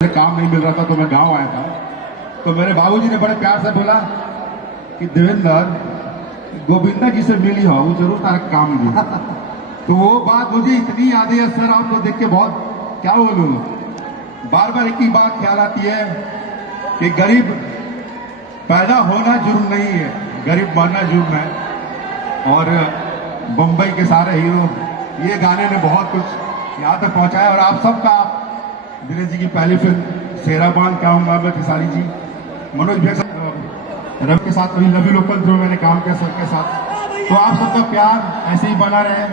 मुझे काम नहीं मिल रहा था तो मैं गांव आया था। तो मेरे बाबूजी ने बड़े प्यार से बोला कि देवेंद्र, गोविंदा जी से मिली हो, वो जरूर तारा काम दी। तो वो बात मुझे इतनी याद है सर, आपको देख के बहुत क्या बोलूं, बार बार एक ही बात ख्याल आती है कि गरीब पैदा होना जुर्म नहीं है, गरीब मरना जुर्म है। और बम्बई के सारे हीरो, ये गाने ने बहुत कुछ यहाँ तक पहुंचाया। और आप सबका, दिनेश जी की पहली फिल्म शेराबान का हूँ मैं, खेसारी जी, मनोज भैया, रवि के साथ, अभी लवी लोकल जो मैंने काम किया सर के साथ। तो आप सबका प्यार ऐसे ही बना रहे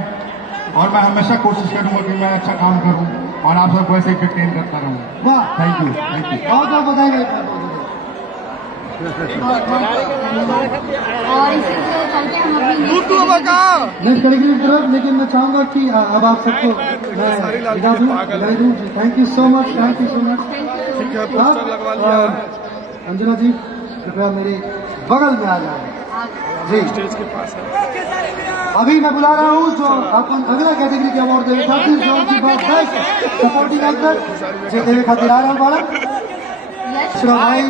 और मैं हमेशा कोशिश करूंगा कि मैं अच्छा काम करूं और आप सबको ऐसे एंटरटेन करता रहूं। वाह, थैंक यू, थैंक यू। बहुत बहुत बधाई। और इसी से चलते हम अपनी नेक्स्ट कैटेगरी की तरफ, लेकिन मैं चाहूंगा कि अब आप सबको मैं विदा दूं। Thank you so much, thank you so much. Anjana ji कृपया मेरे बगल में आ जाए जी। स्टेज के पास है। अभी मैं बुला रहा हूँ जो अपन अगला कैटेगरी के अवार्ड देवे खातिर, जो उनकी बात बेस्ट सपोर्टिंग एक्टर जे देवे खातिर आ रहा बाड़ा श्री भाई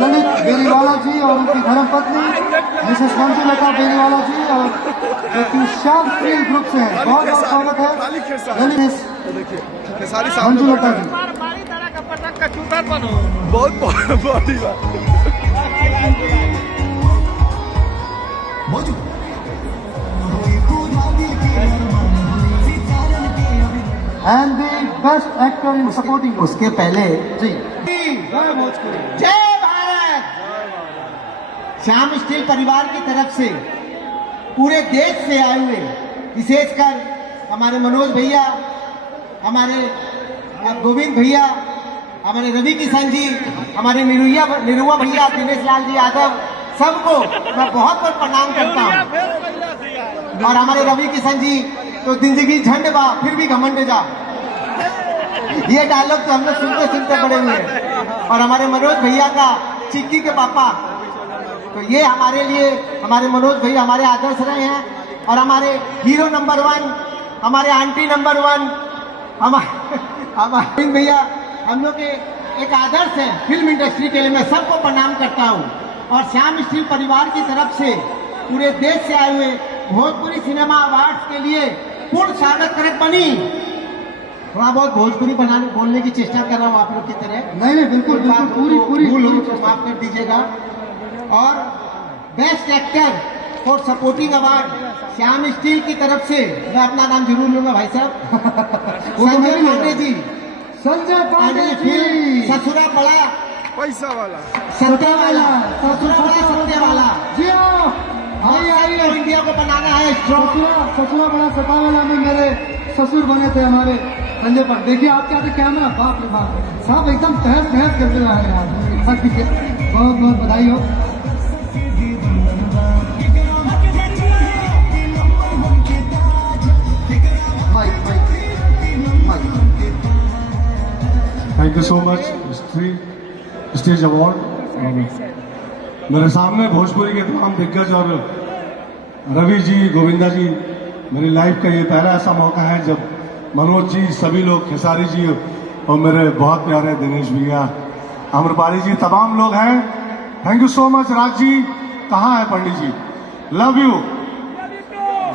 ललित बेरीवाला जी और उनकी धर्म पत्नी मिसेस मंजुलता बेरीवाला जी, और जो कि श्याम स्टील ग्रुप से है। बहुत बहुत स्वागत है ललित मंजुलता जी। बहुत बड़ी and the best actor in supporting. उसके पहले जी जय भारत। श्याम स्टील परिवार की तरफ से पूरे देश से आए हुए, विशेषकर हमारे मनोज भैया, हमारे गोविंद भैया, हमारे रवि किशन जी, हमारे निरुआ भैया, दिनेश लाल जी यादव, सबको मैं बहुत बहुत प्रणाम करता हूँ। और हमारे रवि किशन जी तो जिंदगी झंड बा फिर भी घमंड जा, ये डायलॉग तो हम लोग सुनते सुनते बड़े हुए हैं। और हमारे मनोज भैया का चिक्की के पापा, तो ये हमारे लिए, हमारे मनोज भैया हमारे आदर्श रहे हैं। और हमारे हीरो नंबर 1, हमारे आंटी नंबर 1, हमारे भैया हम लोग के एक आदर्श है फिल्म इंडस्ट्री के लिए। मैं सबको प्रणाम करता हूँ। और श्याम स्टील परिवार की तरफ से पूरे देश से आए हुए भोजपुरी सिनेमा अवार्ड्स के लिए पूर्ण स्वागत करत बनी। थोड़ा बहुत भोजपुरी बोलने की चेष्टा कर रहा हूँ आप लोग की तरह। नहीं बिल्कुल बिल्कुल, पूरी पूरी भूल हो तो माफ कर दीजिएगा। और best actor for supporting award Shyam steel की तरफ से मैं अपना नाम जरूर लूंगा भाई साहब, संजय पांडे जी। संजय पांडे जी, ससुरा बड़ा पैसा वाला, सत्य वाला, ससुरा बड़ा सत्य वाला जी हाँ। आइए आइए, इंडिया को बनाना है स्ट्रॉन्ग। ससुरा बड़ा सपा वाला में मेरे ससुर बने थे हमारे संजय पर। देखिए आप क्या थे, कैमरा बाप रे बाप, साहब एकदम तहस नहस करते रहे हैं यार। बहुत बहुत बधाई हो। Thank you so much stage award. मेरे सामने भोजपुरी के तमाम दिग्गज और रवि जी, गोविंदा जी, मेरी लाइफ का ये पहला ऐसा मौका है जब मनोज जी, सभी लोग, खेसारी जी और मेरे बहुत प्यारे दिनेश भैया, अमरपाली जी, तमाम लोग हैं। Thank you so much. Raj ji कहाँ है? पंडित जी, लव यू,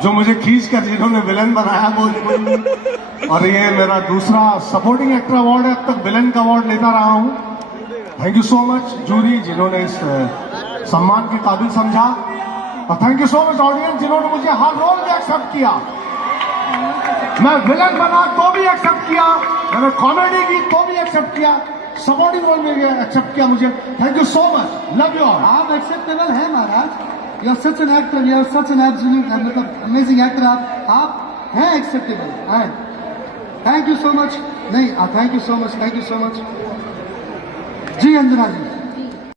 जो मुझे खींच कर जिन्होंने विलन बनाया भोजपुरी में। और ये मेरा दूसरा सपोर्टिंग एक्टर अवार्ड है, अब तक विलन का अवार्ड लेता रहा हूँ। Thank you so much jury, जिन्होंने इस सम्मान के काबिल समझा। और thank you so much audience, जिन्होंने मुझे हर रोल में एक्सेप्ट किया। मैं विलन बना तो भी एक्सेप्ट किया, मैंने कॉमेडी की तो भी एक्सेप्ट किया, सपोर्टिंग रोल में भी एक्सेप्ट किया मुझे। Thank you so much, love you all. आप एक्सेप्टेबल हैं महाराज, you are such an actor, you are such an absolute मतलब अमेजिंग एक्टर। आप हैं एक्सेप्टेबल हैं। Thank you so much. नहीं, thank you so much, thank you so much ji. Anjana ji